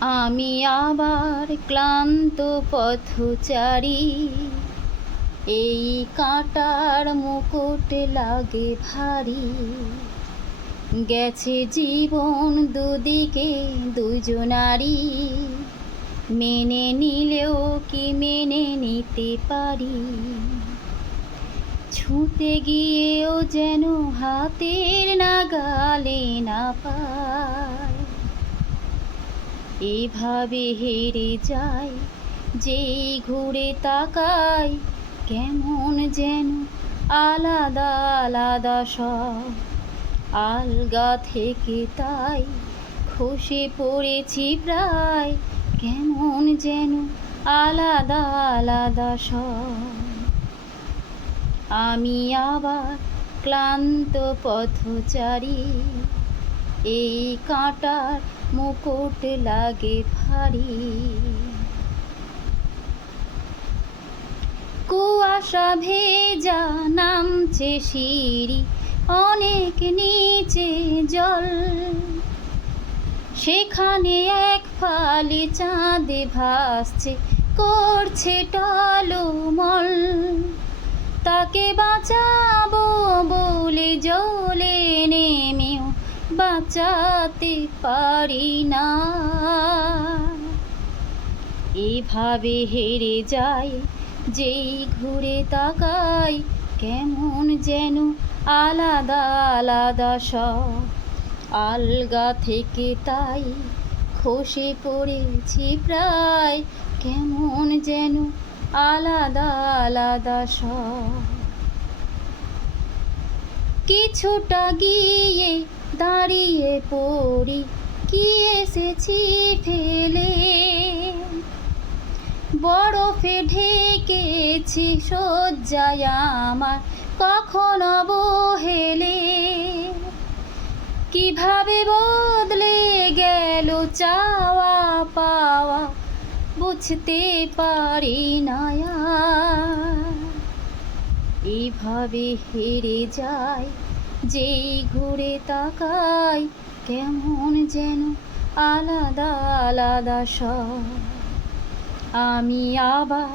আমি আবার ক্লান্ত পথচারী, এই কাঁটার মুকুট লাগে ভারী। গেছে জীবন দুদিকে দুজনারই, মেনে নিলেও কি মেনে নিতে পারি। ছুঁতে গিয়েও যেন হাতের নাগালে না পায়, এভাবে হেরে যায় যেই ঘুরে তাকায়। কেমন যেন আলাদা আলাদা সব, আলগা থেকে তাই খসে পড়েছি প্রায়। কেমন যেন আলাদা আলাদা সব। আমি আবার ক্লান্ত পথচারী, এই কাঁটার মুকুট লাগে ভারী। কুয়াশা ভেজা নামছে সিঁড়ি, অনেক নিচে জল। সেখানে এক ফালি চাঁদে ভাসছে, করছে টলমল। তাকে বাঁচাবো বলে জলে নেমেও বাঁচাতে পারি না। এভাবে হেরে যায় যেই ঘুরে তাকাই। কেমন যেন আলাদা আলাদা সব, আলগা থেকে তাই খসে পড়েছি প্রায়। কেমন যেন আলাদা আলাদা সব। কিছুটা গিয়ে দাঁড়িয়ে পড়ি, কি এসেছি ফেলে। বরফে ঢেকেছি শয্যায় আমার, কখন অবহেলে। কিভাবে বদলে গেল চাওয়া পাওয়া, বুঝতে পারি না আর। এভাবে হেরে যায় যেই ঘুরে তাকাই। কেমন যেন আলাদা আলাদা সব। আমি আবার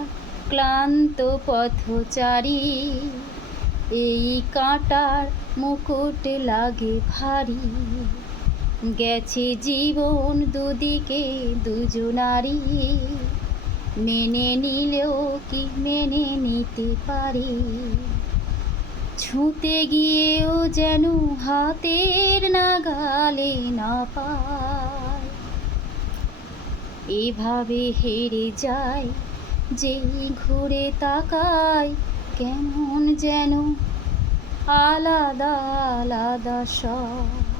ক্লান্ত পথচারী, এই কাঁটার মুকুট লাগে ভারী। গেছে জীবন দুদিকে দুজনারই, মেনে নিলেও কি মেনে নিতে পারি। ছুঁতে গিয়েও যেন হাতের নাগালে না পায়, এভাবে হেরে যায় যেই ঘুরে তাকায়। কেমন যেন আলাদা আলাদা সব।